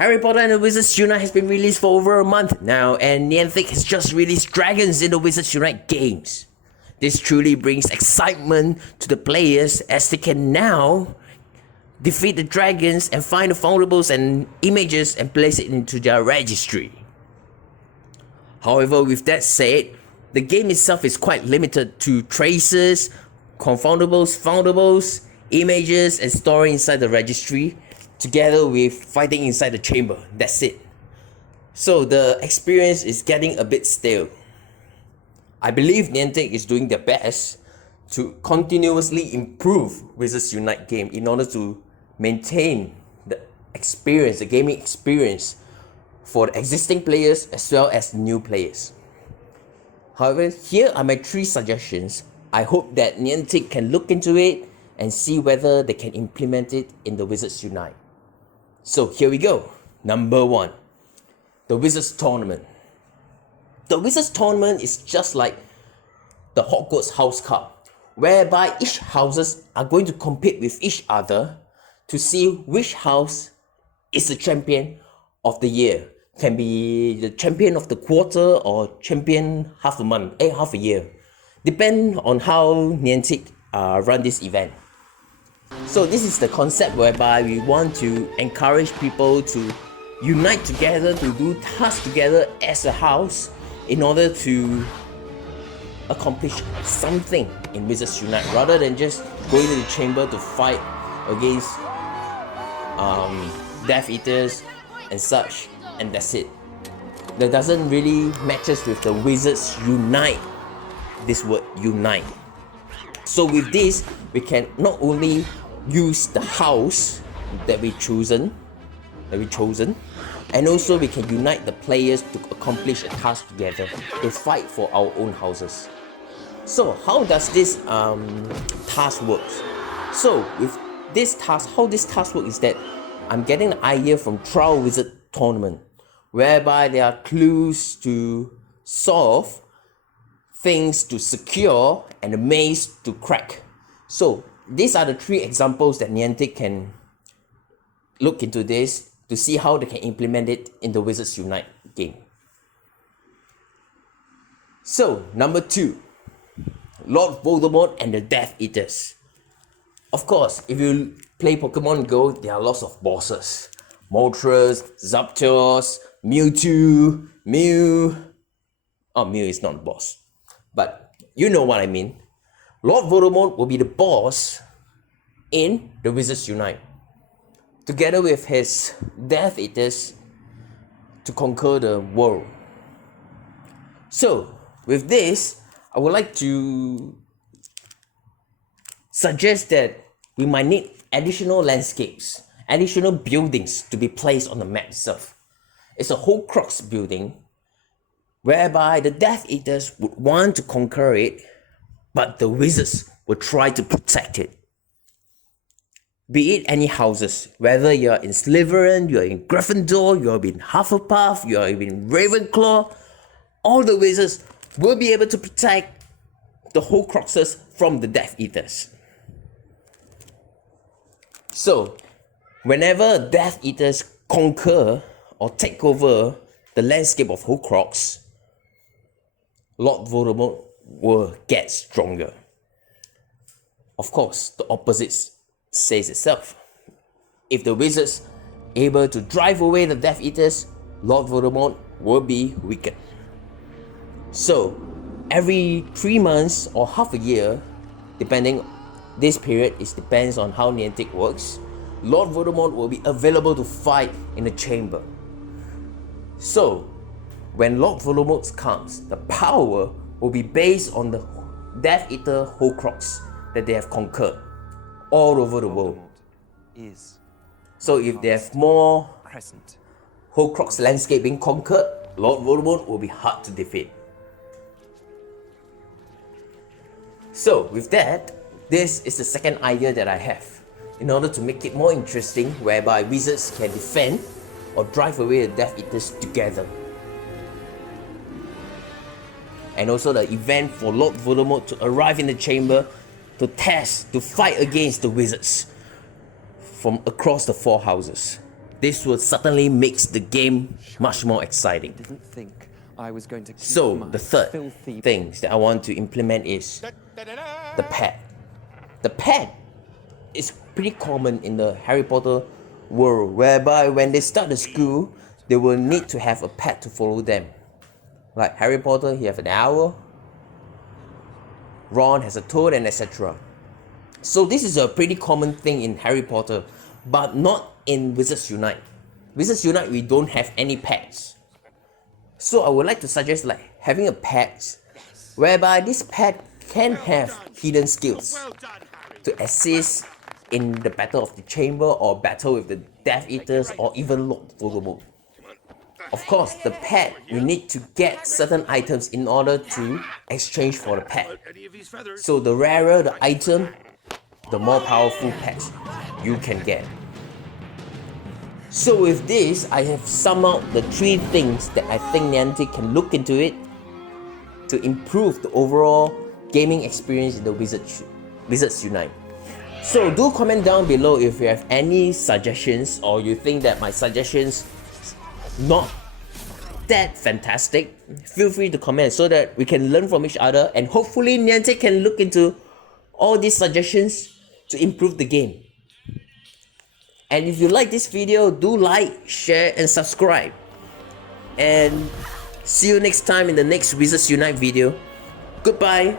Harry Potter and the Wizards Unite has been released for over a month now, and Niantic has just released Dragons in the Wizards Unite games. This truly brings excitement to the players as they can now defeat the dragons and find the foundables and images and place it into their registry. However, with that said, the game itself is quite limited to traces, confoundables, foundables, images, and storing inside the registry, together with fighting inside the chamber. That's it. So the experience is getting a bit stale. I believe Niantic is doing their best to continuously improve Wizards Unite game in order to maintain the experience, the gaming experience for the existing players as well as new players. However, here are my 3 suggestions. I hope that Niantic can look into it and see whether they can implement it in the Wizards Unite. So here we go. Number 1, the Wizards Tournament. The Wizards Tournament is just like the Hogwarts House Cup, whereby each houses are going to compete with each other to see which house is the champion of the year. Can be the champion of the quarter or champion half a year. Depend on how Niantic run this event. So this is the concept whereby we want to encourage people to unite together, to do tasks together as a house in order to accomplish something in Wizards Unite, rather than just going to the chamber to fight against Death Eaters and such, and that's it. That doesn't really matches with the Wizards Unite, this word unite. So with this, we can not only use the house that we chosen, and also we can unite the players to accomplish a task together, to fight for our own houses. So how does this task work? So with this task, how this task works is that I'm getting an idea from tri-wziards tournament, whereby there are clues to solve, things to secure, and a maze to crack. So these are the 3 examples that Niantic can look into this to see how they can implement it in the Wizards Unite game. So number 2, Lord Voldemort and the Death Eaters. Of course, if you play Pokemon Go, there are lots of bosses. Moltres, Zapdos, Mewtwo, Mew. Oh, Mew is not a boss, but you know what I mean. Lord Voldemort will be the boss in the Wizards Unite, together with his Death Eaters to conquer the world. So, with this, I would like to suggest that we might need additional landscapes, additional buildings to be placed on the map itself. It's a Horcrux building, whereby the Death Eaters would want to conquer it, but the wizards will try to protect it. Be it any houses, whether you're in Slytherin, you're in Gryffindor, you're in Hufflepuff, you're in Ravenclaw, all the wizards will be able to protect the Horcruxes from the Death Eaters. So, whenever Death Eaters conquer or take over the landscape of Horcrux, Lord Voldemort will get stronger. Of course, the opposite says itself. If the wizards able to drive away the Death Eaters, Lord Voldemort will be weakened. So, every 3 months or half a year, depending, this period depends on how Niantic works, Lord Voldemort will be available to fight in the chamber. So, when Lord Voldemort comes, the power will be based on the Death Eater Horcrux that they have conquered all over the world. So if they have more Horcrux landscape being conquered, Lord Voldemort will be hard to defeat. So with that, this is the second idea that I have, in order to make it more interesting, whereby wizards can defend or drive away the Death Eaters together. And also the event for Lord Voldemort to arrive in the chamber to test, to fight against the wizards from across the 4 houses. this will certainly makes the game much more exciting. Didn't think I was going to keep So my the third filthy things that I want to implement is the pet. The pet is pretty common in the Harry Potter world, whereby when they start the school, they will need to have a pet to follow them. Like Harry Potter, he has an owl, Ron has a toad, and etc. So this is a pretty common thing in Harry Potter, but not in Wizards Unite. Wizards Unite, we don't have any pets. So I would like to suggest like having a pet, whereby this pet can have hidden skills to assist in the battle of the chamber or battle with the Death Eaters or even Lord Voldemort. Of course, the pet, you need to get certain items in order to exchange for the pet. So the rarer the item, the more powerful pets you can get. So with this, I have summed out the 3 things that I think Niantic can look into it to improve the overall gaming experience in the Wizards Unite. So do comment down below if you have any suggestions or you think that my suggestions not that fantastic. Feel free to comment so that we can learn from each other, and hopefully Niantic can look into all these suggestions to improve the game. And if you like this video, do like, share and subscribe. And see you next time in the next Wizards Unite video. Goodbye.